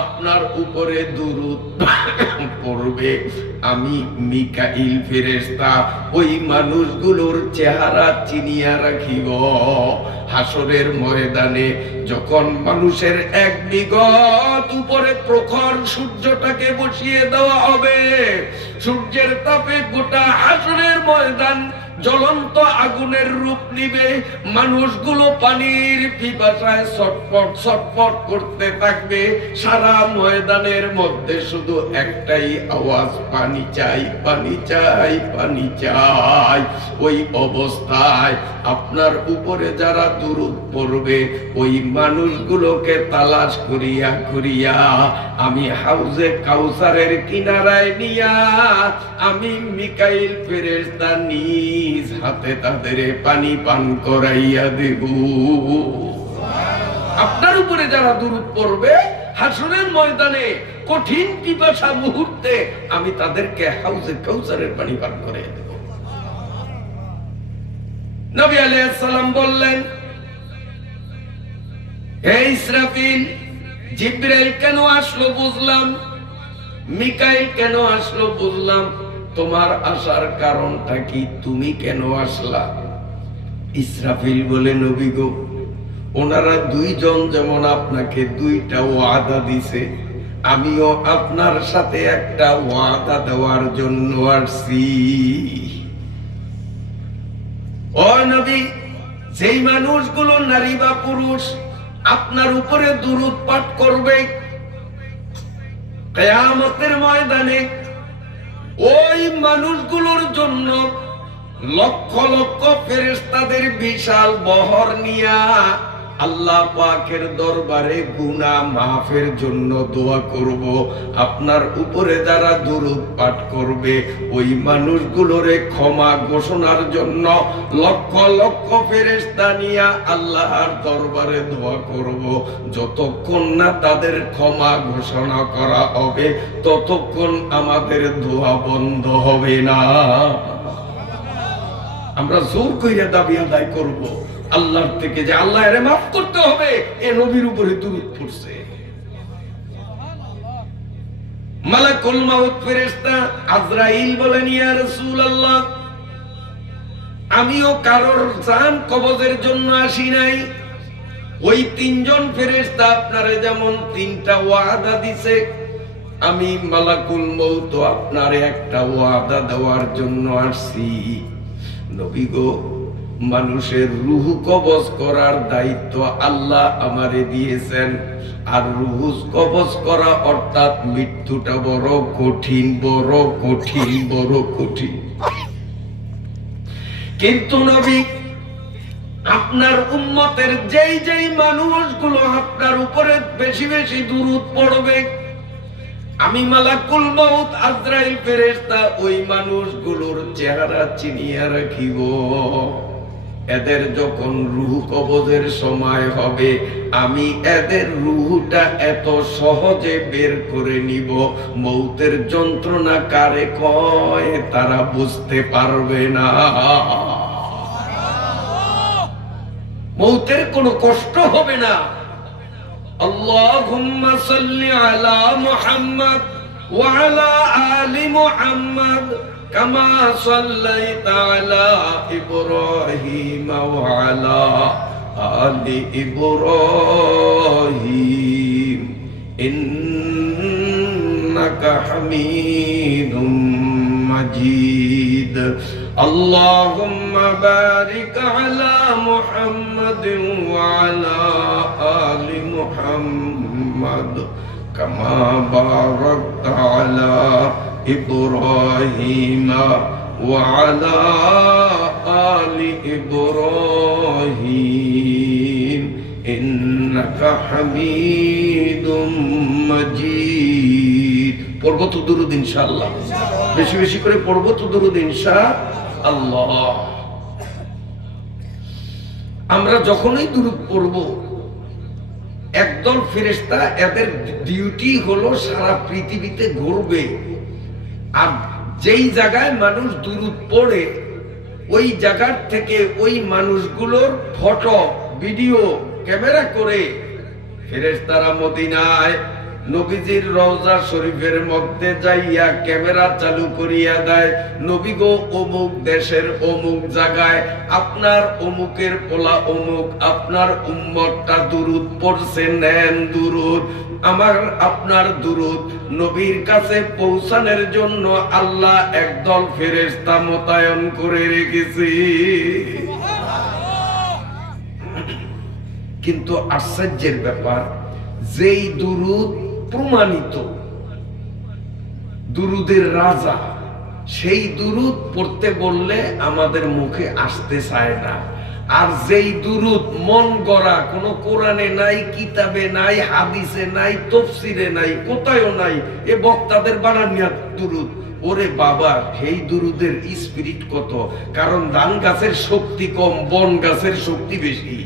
আপনার উপরে দুরূদ পড়বে, আমি মিকাইল ফেরেশতা ওই মানুষগুলোর চেহারা চিনিয়া রাখিব। হাসরের ময়দানে যখন মানুষের এক বিগত উপরে প্রখর সূর্যটাকে বসিয়ে দেওয়া হবে, সূর্যের তাপে গোটা হাসরের ময়দান জ্বলন্ত আগুনের রূপ নিবে, মানুষগুলো পানির পিপাসায় ছটফট ছটফট করতে থাকবে। সারা ময়দানের মধ্যে শুধু একটাই আওয়াজ, পানি চাই, পানি চাই, পানি চাই। ওই অবস্থায় আপনার উপরে যারা দুরূদ পড়বে ওই মানুষগুলোকে তালাশ করিয়া করিয়া আমি হাউজে কাউসারের কিনারায় নিয়া আমি মিকাইল ফেরেশতা নিজ হাতে তাদের পানি পান করাইয়া দেব। আপনার উপরে যারা দুরূদ পড়বে হাসরের ময়দানে কঠিন পিপাসা মুহূর্তে আমি তাদেরকে হাউজে কাউসারের পানি পান করাইয়া দেব। নবী আলাইহিস সালাম বললেন, হে ইসরাফিল, জিব্রাইল কেন আসলো বুঝলাম, মিকাইল কেন আসলো বুঝলাম, তোমার আসার কারণটা কি, তুমি কেন আসলা? ইসরাফিল বলে, নবী গো, ওনারা দুইজন যেমন আপনাকে দুইটা ওয়াদা দিছে, আমিও আপনার সাথে একটা ওয়াদা দেওয়ার জন্য আসছি। ও নবী, যেই মানুষগুলো নারী বা পুরুষ আপনার উপরে দুরূদ পাঠ করবে, কিয়ামতের ময়দানে ওই মানুষগুলোর জন্য লক্ষ লক্ষ ফেরেশতাদের বিশাল বহর নিয়া আল্লাহ পাকের দরবারে গুনাহ মাফের জন্য দোয়া করব। আপনার উপরে যারা দুরূদ পাঠ করবে ওই মানুষগুলোরে ক্ষমা ঘোষণার জন্য লক্ষ লক্ষ ফেরেশতা নিয়া আল্লাহর দরবারে দোয়া করব। যতক্ষণ না তাদের ক্ষমা ঘোষণা করা হবে ততক্ষণ আমাদের দোয়া বন্ধ হবে না। আমরা জোর কইরা দাবি আদায় করব আল্লাহর থেকে যে আল্লাহ এর মাফ করতে হবে, এ নবীর উপরে দুরূদ পড়ছে। মালাকুল মাউত ফেরেশতা আজরাইল বলেন, ইয়া রাসূলুল্লাহ, আমিও কারোর জান কবজের জন্য আসি নাই। ওই তিনজন ফেরেশতা আপনারে যেমন তিনটা ওয়াদা দিছে, আমি মালাকুল মাউত আপনারে একটা ওয়াদা দেওয়ার জন্য আসছি। নবী গো, মানুষের রূহ কবজ করার দায়িত্ব আল্লাহ আমারে দিয়েছেন, আর রূহ কবজ করা অর্থাৎ মৃত্যুটা বড় কঠিন, বড় কঠিন, বড় কঠিন। কিন্তু নবী, আপনার উম্মতের যেই যেই মানুষগুলো আপনার উপরে বেশি বেশি দুরূদ পড়বে, আমি মালাকুল মাউত আজরাইল ফেরেশতা ওই মানুষগুলোর চেহারা চিনিয়ে রাখিব। এদের যখন রূহ কবজের সময় হবে, আমি এদের রূহটা এত সহজে বের করে নিব, মৌতের যন্ত্রণা কারে কয় তারা বুঝতে পারবে না। মৌতের কোনো কষ্ট হবে না। আল্লাহুম্মা সাল্লি আলা মুহাম্মাদ ওয়া আলা আলি মুহাম্মাদ কামা সাল্লাইতা আলা ইব্রাহিম ওয়া আলা আলি ইব্রাহিম ইন্নাকা হামিদুম মাজিদ। আল্লাহুম্মা বারিক আলা মুহাম্মাদিন ওয়া আলা আলি মুহাম্মাদ কামা বারাকতা আলা ইব্রাহিম ওয়া আলা আলি ইব্রাহিম ইন্নাকা হামিদুম মাজিদ। পড়ব তো দুরূদ ইনশাআল্লাহ, বেশি বেশি করে পড়ব তো দুরূদ ইনশাআল্লাহ। আমরা যখনই দুরূদ পড়ব, একদল ফেরেশতা এদের ডিউটি হলো সারা পৃথিবীতে ঘুরবে, আর যেই জায়গায় মানুষ দুরূদ পড়ে ওই জায়গার থেকে ওই মানুষগুলোর ফটো ভিডিও ক্যামেরা করে ফেরেশতারা মদিনায় নবীজির রওজা শরীফের মধ্যে যাইয়া ক্যামেরা চালু করিয়া দেয়। নবী গো, অমুক দেশের অমুক জায়গায় আপনার অমুকের পোলা অমুক, আপনার উম্মতটা দুরূদ পড়ছে, নেন দুরূদ। আমার আপনার দুরূদ নবীর কাছে পৌঁছানোর জন্য আল্লাহ একদল ফেরেশতা মোতায়েন করে রেখেছে। কিন্তু আশ্চর্যের ব্যাপার, যেই দুরূদ প্রমাণিত দুরূদের রাজা, সেই দুরূদ পড়তে বললে আমাদের মুখে আসতে চায় না। আর যেই দুরূদ মন গড়া, কোনো কোরআনে নাই, কিতাবে নাই, হাদিসে নাই, তাফসীরে নাই, কোথায়ও নাই, এ বক্তাদের বানানিয়া দুরূদ, ওরে বাবা, সেই দুরূদের স্পিরিট কত! কারণ ধান গাছের শক্তি কম, বন গাছের শক্তি বেশি।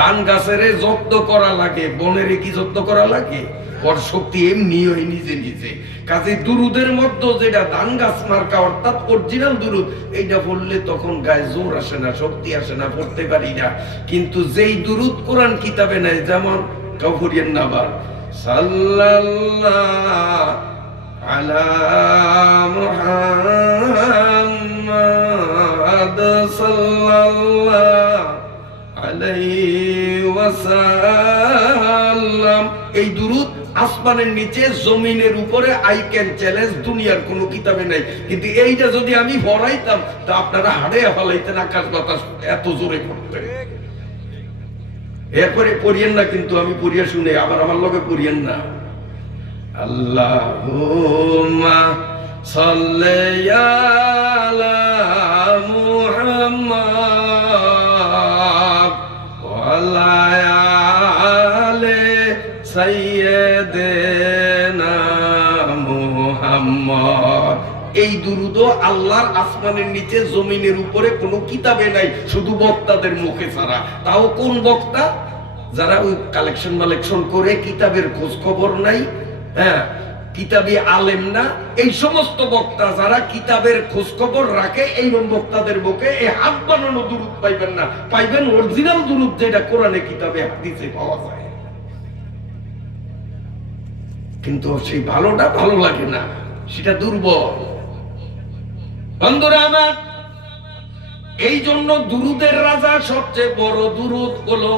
ধান গাছের যত্ন করা লাগে, বনের কি যত্ন করা লাগে? ওর শক্তি এমনি হয় নিজে নিজে। কাজে দুরূদের মধ্যে যেটা ধান গাছ মার্কা অর্থাৎ অরিজিনাল দুরূদ, এইটা পড়লে তখন গায়ে জোর আসে না, শক্তি আসে না, পড়তে পারি না। কিন্তু যেই দুরূদ কোরআন কিতাবে নাই, যেমন কাউফরিয়ান নাবার সাল্লাল্লাহু আলা মুহাম্মাদ সাল্লাল্লাহু আলাইহি ওয়াসাল্লাম। এই দুরূদ আসমানের নিচে জমিনের উপরে আই ক্যান চ্যালেঞ্জ দুনিয়ার কোনো কিতাবে নাই, কিন্তু এইটা যদি আমি পড়াইতাম তা আপনারা হাড়ে ফলাইতেন, আকাশ বাতাস এত জোরে পড়তেন। এরপরে পড়িয়েন না, কিন্তু আমি পড়িয়া শুনে আবার আমার লগে পড়িয়েন না। আল্লাহুম্মা সাল্লি আলা মুহাম্মাদ ওয়া আলা আলি সাইয়্যিদিনা মুহাম্মদ। এই দুরূদ আল্লাহর আসমানের নিচে জমিনের উপরে কোনো কিতাবে নাই, শুধু বক্তাদের মুখে ছাড়া। তাও কোন বক্তা? যারা ওই কালেকশন করে কিতাবের খোঁজ খবর নাই, হ্যাঁ, কিতাবী আলেম না, এই সমস্ত বক্তা যারা কিতাবের খোঁজ খবর রাখে, এই বক্তাদের মুখে এই হাত বানানো দুরূদ পাইবেন না, পাইবেন অরিজিনাল দুরূদ যেটা কোরআনে কিতাবে হাদিসে পাওয়া যায়। কিন্তু সেই ভালোটা ভালো লাগে না, সেটা দুর্বল। বন্ধুরা আমার, এই জন্য দুরূদের রাজা সবচেয়ে বড় দুরূদ হলো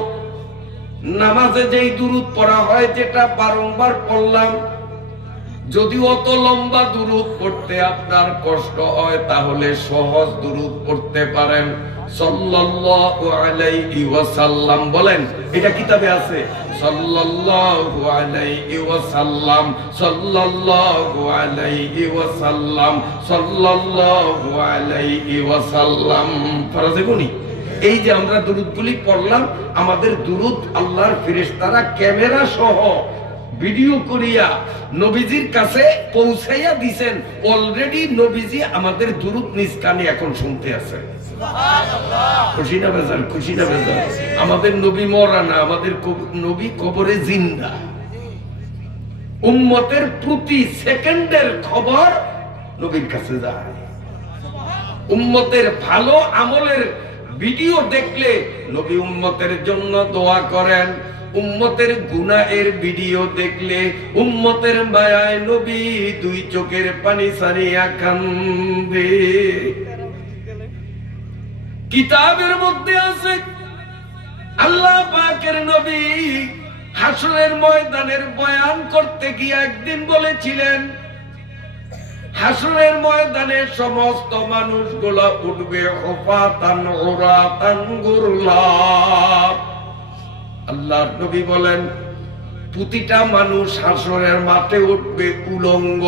নামাজে যেই দুরূদ পড়া হয়, যেটা বারংবার পড়লাম। যদি অত লম্বা দুরূদ পড়তে আপনার কষ্ট হয়, তাহলে সহজ দুরূদ পড়তে পারেন। সাল্লাল্লাহু আলাইহি ওয়াসাল্লাম বলেন, এটা কিতাবে আছে। সাল্লাল্লাহু আলাইহি ওয়াসাল্লাম, সাল্লাল্লাহু আলাইহি ওয়াসাল্লাম, সাল্লাল্লাহু আলাইহি ওয়াসাল্লাম। ফরজে গুনি। এই যে আমরা দুরূদগুলি পড়লাম, আমাদের দুরূদ আল্লাহর ফেরেশতারা ক্যামেরা সহ ভিডিও করিয়া নবীজির কাছে পৌঁছাইয়া দিবেন। অলরেডি নবীজি আমাদের দুরূদ নিজ কানে এখন শুনতে আছে। সুবহানাল্লাহ। খুশি না বেজার? খুশি না বেজার? আমাদের নবী মরা না, আমাদের নবী কবরে জিন্দা। উম্মতের প্রতি সেকেন্ডের খবর নবীর কাছে যায়। উম্মতের ভালো আমলের ভিডিও দেখলে নবী উম্মতের জন্য দোয়া করেন। উম্মতের গুনাহের ভিডিও দেখলে উম্মতের মায়ায় নবী দুই চোখের পানি ছাড়িয়া কান্দে। কিতাবের মধ্যে আছে আল্লাহ পাকের নবী হাসরের ময়দানের বয়ান করতে গিয়ে একদিন বলেছিলেন, হাসরের ময়দানে সমস্ত মানুষগুলো উঠবে হুফাতান উরাতান গুরলা। আল্লাহর নবী বলেন, প্রতিটা মানুষ হাসরের মাঠে উঠবে উলঙ্গ,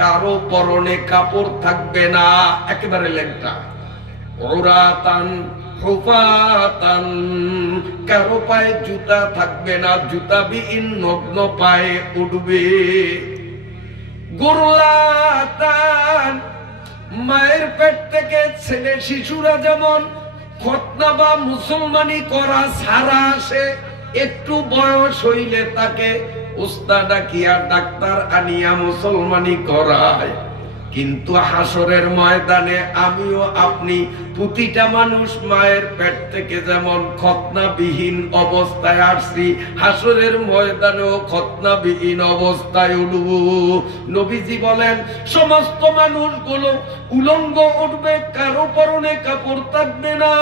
কারো পরনে কাপড় থাকবে না, একেবারে ল্যাংটা। উরাতান হুফাতান, কারো পায়ে জুতা থাকবে না, জুতাবিহীন নগ্ন পায়ে উঠবে। গুরলাতান, মায়ের পেট থেকে ছেলে শিশুরা যেমন খতনা বা মুসলমানি করা ছাড়া আসে, একটু বয়স হইলে তাকে উস্তাদ ডাকিয়া ডাক্তার আনিয়া মুসলমানি করায়। কিন্তু হাসরের ময়দানে আমিও আপনি প্রতিটা মানুষ মায়ের পেট থেকে যেমন খতনাবিহীন অবস্থায় আসছি, হাসরের ময়দানেও খতনাবিহীন অবস্থায় উঠব। নবীজি বলেন, সমস্ত মানুষগুলো উলঙ্গ উঠবে, কারো পরনে কাপড় থাকবে না।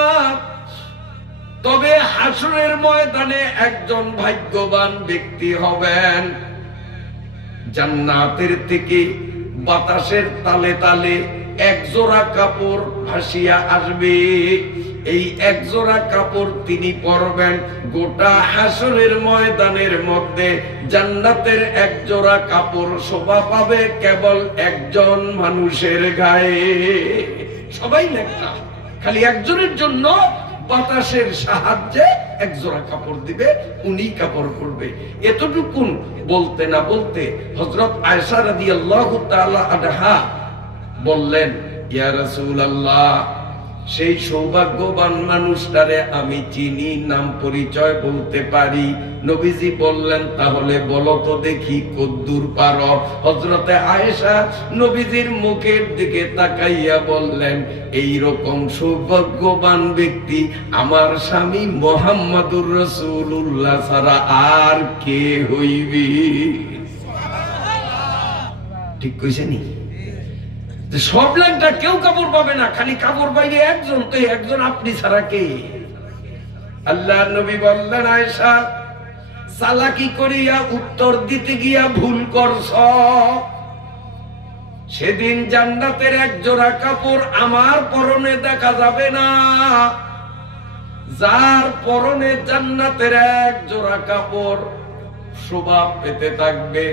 তবে হাসরের ময়দানে একজন ভাগ্যবান ব্যক্তি হবেন, জান্নাতের থেকে বাতাসের তালে তালে এক জোড়া কাপড় ভাসিয়া আসবে। এই এক জোড়া কাপড় তিনি পরবেন। গোটা হাসরের ময়দানের মধ্যে জান্নাতের এক জোড়া কাপড় শোভা পাবে কেবল একজন মানুষের গায়ে। সবাই লেখা, খালি একজনের জন্য বাতাসের সাহায্যে এক জোড়া কাপড় দিবে, উনি কাপড় পরবে। এতটুকুন বলতে না বলতে হযরত আয়েশা রাদিয়াল্লাহু তাআলা আনহা বললেন, ইয়া রাসূলুল্লাহ, সেই সৌভাগ্যবান মানুষটারে আমি চিনি, নাম পরিচয় বলতে পারি। নবীজি বললেন, তাহলে বলো তো দেখি কদ্দুর পারো। হযরতে আয়েশা নবীজির মুখের দিকে তাকাইয়া বললেন, এই রকম সৌভাগ্যবান ব্যক্তি আমার স্বামী মুহাম্মদুর রাসূলুল্লাহ ছাড়া আর কে হইবে? ঠিক কইছে নি? যে সব ল্যাংটা কেউ কাপড় পাবে না, খালি কাপড় বাইরে একজন, তো একজন আপনি ছাড়া কে? আল্লাহর নবী বললেন, আয়েশা চালাকি করিয়া উত্তর দিতে গিয়া ভুল করছ। সেদিন জান্নাতের এক জোড়া কাপড় আমার পরনে দেখা যাবে না। যার পরনে জান্নাতের এক জোড়া কাপড় শোভা পেতে থাকবে,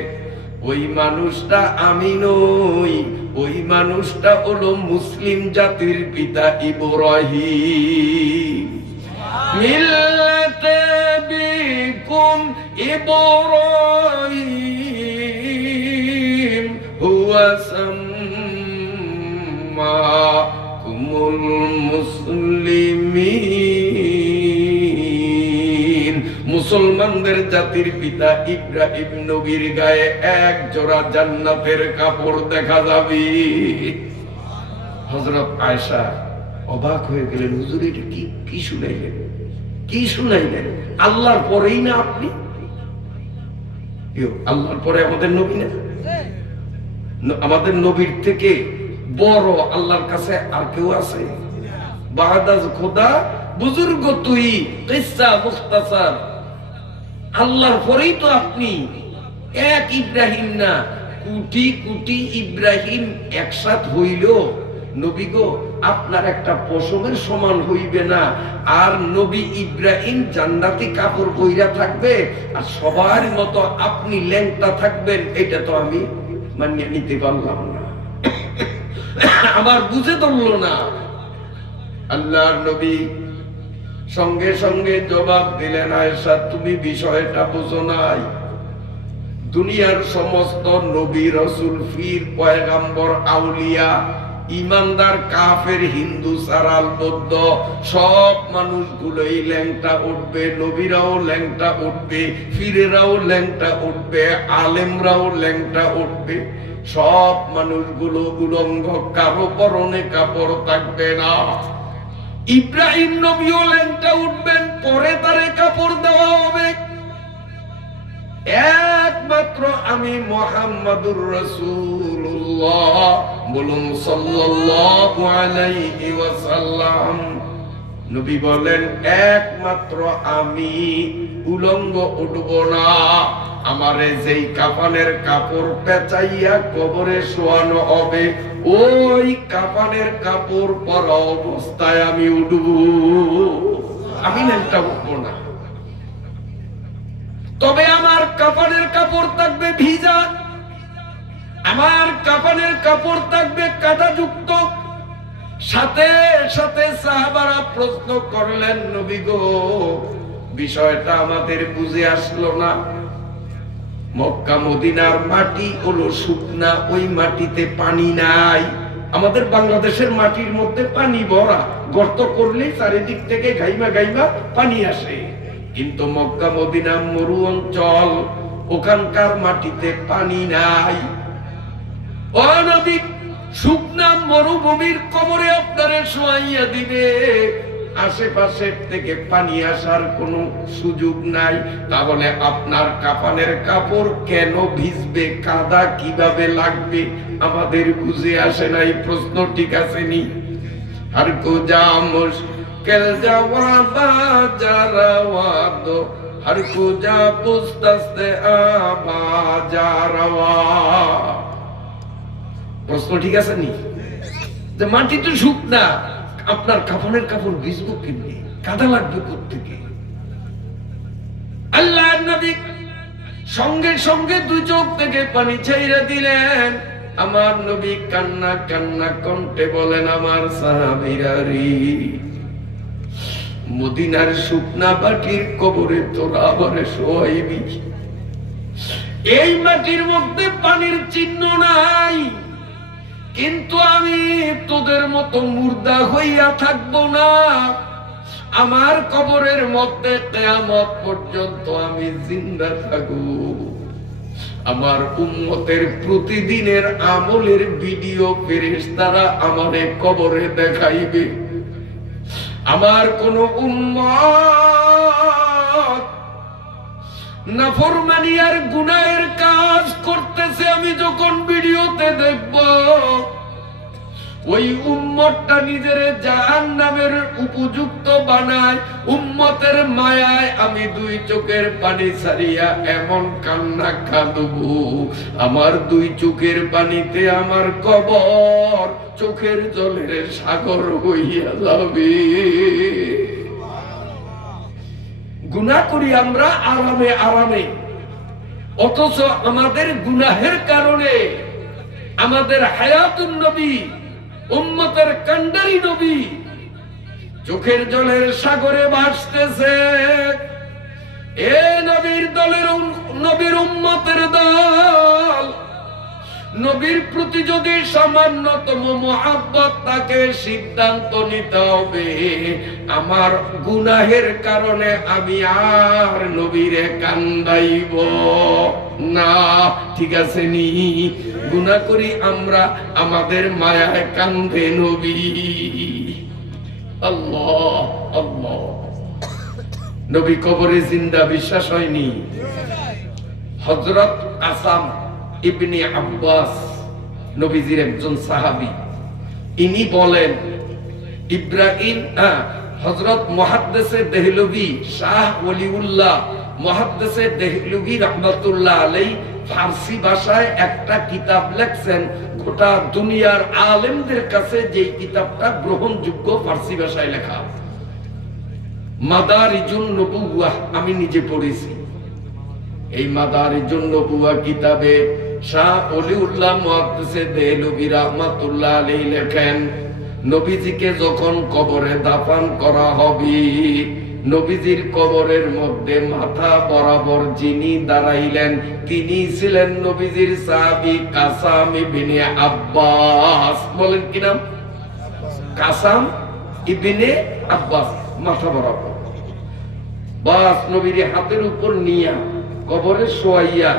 ওই মানুষটা আমি নই, ওই মানুষটা হলো মুসলিম জাতির পিতা ইব্রাহিম। মিল্লাতে বিকুম ইব্রাহিম হুয়া সাম্মাকুমুল মুসলিমিন। মুসলমানদের জাতির পিতা ইব্রাহিম নবীর গায়ে এক জোড়া জান্নাতের কাপড় দেখা যাবে। হযরত আয়েশা অবাক হয়ে গেলেন, হুজুর এটা কি শুনাইলেন, কি শুনাইলেন? আল্লাহর পরেই না আপনি? আল্লাহর পরে আমাদের নবী না? আমাদের নবীর থেকে বড় আল্লাহর কাছে আর কেউ আছে? বাহাদাজ খোদা বুজুর্গ তুই কিসসা মুখতাসার, আল্লাহর পরেই তো আপনি। এক ইব্রাহিম না, কোটি কোটি ইব্রাহিম একসাথ হইল নবী গো, আপনার একটা পশমের সমান হইবে না। আর নবী ইব্রাহিম জান্নাতি কাপড় পইরা থাকবে, আর সবার মতো আপনি ল্যাংটা থাকবেন, এটা তো আমি মানিয়ে নিতে পারলাম না। আমার বুঝে ধরল না। আল্লাহর নবী সঙ্গে সঙ্গে জবাব দিলেন, আয়েশা তুমি বিষয়টা বুঝো নাই। দুনিয়ার সমস্ত নবী, রাসূল, পীর, পয়গম্বর, আউলিয়া, ইমানদার, কাফের, হিন্দু, সারাল, বৌদ্ধ, সব মানুষগুলোই ল্যাংটা উঠবে। নবীরাও ল্যাংটা উঠবে, পীরেরাও ল্যাংটা উঠবে, আলেমরাও ল্যাংটা উঠবে। সব মানুষগুলো উলঙ্গ, কারো পরনে কাপড় থাকবে না। ইব্রাহিম নবীও ল্যাংটা উঠবেন, পরে তারে কাপড় দেওয়া হবে। একমাত্র আমি মুহাম্মাদুর রাসূলুল্লাহ, বলুন সাল্লাল্লাহু আলাইহি ওয়াসাল্লাম। নবী বলেন একমাত্র আমি উলঙ্গ উঠব না। আমারে যেই কাফনের কাপড় পেঁচাইয়া কবরে শোয়ানো হবে, ওই কাফনের কাপড় পরা অবস্থায় আমি উঠব, আমি ল্যাংটা উঠব না। তবে আমার কাফনের কাপড় থাকবে ভিজা, আমার কাফনের কাপড় থাকবে কাদাযুক্ত। সাথে সাথে সাহাবারা প্রশ্ন করলেন, নবী গো বিষয়টা আমাদের বুঝে আসলো না। মক্কা মদিনার মাটি হলো শুকনা, ওই মাটিতে পানি নাই। আমাদের বাংলাদেশের মাটির মধ্যে পানি ভরা, গর্ত করলেই চারিদিক থেকে গাইমা গাইমা পানি আসে। কিন্তু মক্কা মদিনা মরু অঞ্চল, ওখানকার মাটিতে পানি নাই। ও নবী, শুকনা মরুভূমির কবরে আপনারে শোয়াইয়া দিবে, আশেপাশের থেকে পানি আসার কোনো সুযোগ নাই। তাহলে আপনার কাফনের কাপড় কেন ভিজবে, কাদা কিভাবে লাগবে? আমাদের বুঝে আসে নাই। প্রশ্ন ঠিক আছে নি? আর কোজা মুশকিল জবাব জারাওয়াদ, হর কোজা পুস্তাস্তে আবাজারওয়া। প্রশ্ন ঠিক আছে নি? যে মাটি তো শুকনা, আপনার কাফনের কাপড় ভিজবো কেমনে, কাদা লাগবে কোত্থেকে? আল্লাহর নবী সঙ্গে সঙ্গে দুই চোখ থেকে পানি ছাইরা দিলেন। আমার নবী কান্না কান্না কণ্ঠে বলেন, আমার সাহাবীরা রে, মদিনার শুকনা মাটির কবরে তোরা আবারে শোয়াইবি। এই মাটির মধ্যে পানির চিহ্ন নাই, কিন্তু আমি তোদের মতো মুর্দা হইয়া থাকবো না। আমার কবরের মধ্যে কিয়ামত পর্যন্ত আমি জিন্দা থাকবো। আমার উম্মতের প্রতিদিনের আমলের ভিডিও ফেরেশতারা আমারে কবরে দেখাইবে। আমার কোন উম্মত নাফরমানি আর গুনাহের কাজ করতেছে, আমি যখন ভিডিওতে ওই উম্মতটা নিজের জাহান্নামের উপযুক্ত বানায়। উম্মতের মায়ায় আমি দুই চোখের পানি ছাড়িয়া এমন কান্না কাঁদবো, আমার দুই চোখের পানিতে আমার কবর চোখের জলের সাগর হইয়া যাবে। গুনাহ করি আমরা আরামে আরামে, অথচ আমাদের গুনাহের কারণে আমাদের হায়াতুন নবী, উম্মতের কান্ডারি নবী চোখের জলের সাগরে ভাসতেছে। এ নবীর দলের, নবীর উম্মতের দল, নবীর প্রতি যদি সামান্যতম মুহাব্বত থাকে, সিদ্ধান্ত নিতে হবে আমার গুনাহের কারণে আমি আর নবীরে কান্দাইব না। ঠিক আছে নি? গুনাহ করি আমরা, আমাদের মায়ায় কান্দে নবী। আল্লাহ আল্লাহ। নবী কবরে জিন্দা বিশ্বাস হয়নি? হযরত কাসাম ইবনে আব্বাস নবীজির একজন সাহাবী, ইনি বলেন ইব্রাহিম হযরত মুহাদ্দিসে দেহলভী শাহ ওলিউল্লাহ মুহাদ্দিসে দেহলভী রাহমাতুল্লাহ আলাইহি ফারসি ভাষায় একটা কিতাব লিখছেন। গোটা দুনিয়ার আলেমদের কাছে যেই কিতাবটা গ্রহণযোগ্য ফারসি ভাষায় লেখা, মাদারিজুন নবুওয়াহ, আমি নিজে পড়েছি। এই মাদারিজুন নবুওয়াহ কিতাবে শাহ ওলিউল্লাহ মুহাদ্দিসে দেহলভী রাহমাতুল্লাহ আলাইহি লেখেন, নবীজিকে যখন কবরে দাফন করা হবে, নবীজির কবরের মধ্যে মাথা বরাবর যিনি দাঁড়াইলেন তিনি ছিলেন নবীজির সাহাবী কাসাম ইবনে আব্বাস। বলেন কি নাম? কাসাম ইবনে আব্বাস। মাথা বরাবর বাস নবীর হাতের উপর নিয়া কবরে শোয়াইয়া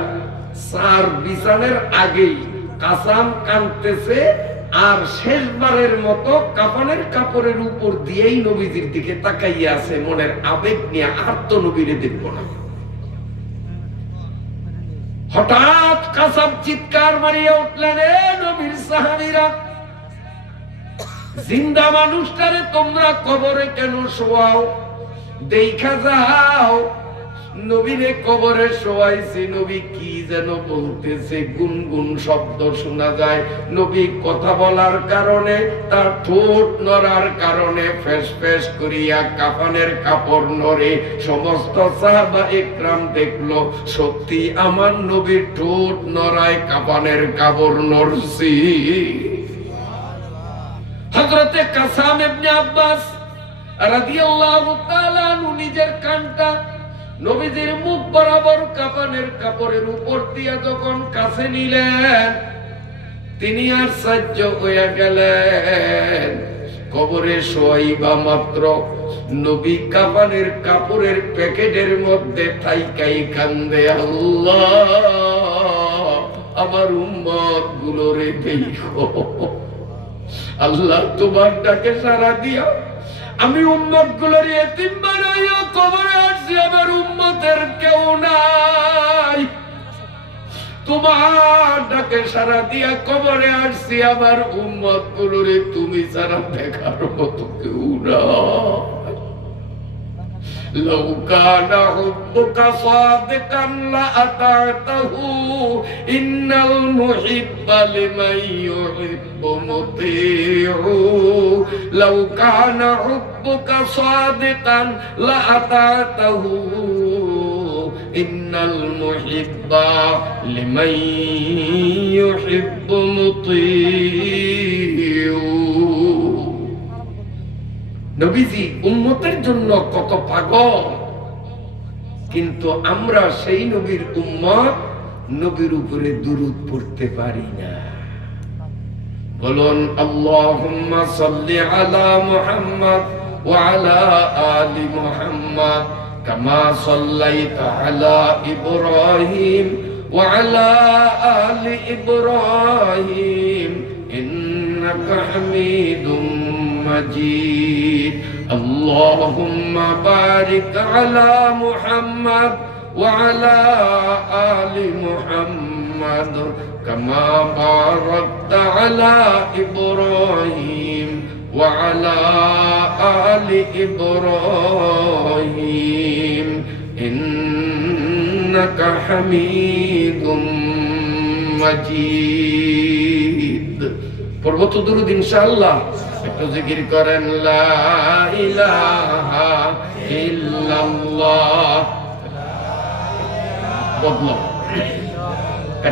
সার বিছানের আগেই কাসাম কাঁদতেছে, আর শেষবারের মতো কাফনের কাপড়ের উপর দিয়েই নবীজির দিকে তাকাইয়া আছে মনের আবেগ নিয়ে, আর তো নবীরে দেখব না। হঠাৎ কাসাম চিৎকার মারিয়া উঠলেন, এ নবীর সাহাবীরা, জিন্দা মানুষটারে তোমরা কবরে কেন শোয়াও? দেখা যাও নবীরে কবরে শোয়াইছি। নবী কি যেন বলতেছে, গুনগুন শব্দ শোনা যায়। নবী কথা বলার কারণে, তার ঠোঁট নড়ার কারণে ফেস ফেস করিয়া কাফনের কাপড় নড়ে। সমস্ত সাহাবা ইকরাম দেখলো সত্যি আমার নবীর ঠোঁট নড়ায় কাফনের কাপড় নড়ছি। হযরতে কাসাম ইবনে আব্বাস রাদিয়াল্লাহু তাআলা আনহু নিজের কানটা নবীজির মুখ বরাবর কাফনের কাপড়ের উপর দিয়া যখন কাছে নিলেন, তিনি আর সহ্য হইয়া গেলেন। কবরে শোয়াইবা মাত্র নবী কাফনের কাপড়ের প্যাকেটের মধ্যে থাইকাই কান্দে, আল্লাহ আমার উম্মত গুলোরে দেখো, আল্লাহ তোমার ডাকে সাড়া দিয়া আমি উম্মত গুলোর ইতিম বানাইয়া কবরে আসছি, আমার উম্মতের কেউ নাই। তোমার ডাকে সাড়া দিয়া কবরে আসছি, আমার উম্মত গুলোরে তুমি ছাড়া দেখার মতো কেউ নাই। لو كان حبك صادقا لأطعته إن المحب لمن يحب مطيع لو كان حبك صادقا لأطعته إن المحب لمن يحب مطيع। নবীজি উম্মতের জন্য কত পাগল, কিন্তু আমরা সেই নবীর উম্মত, নবীর উপরে দুরূদ পড়তে পারি না। বলুন আল্লাহুম্মা সাল্লি আলা মুহাম্মাদ ওয়া আলা আলি মুহাম্মাদ কামা সাল্লাইতা আলা ইব্রাহিম ওয়া আলা আলি ইব্রাহিম ইন্নাকা হামিদুম مجيد اللهم بارك على محمد وعلى آل محمد محمد كما باركت على إبراهيم وعلى آل إبراهيم إنك حميد مجيد. পড়ব তো দুরূদ ইনশাআল্লাহ। একটু জিকির করেন লা ইলাহা ইল্লাল্লাহ। বদলাও।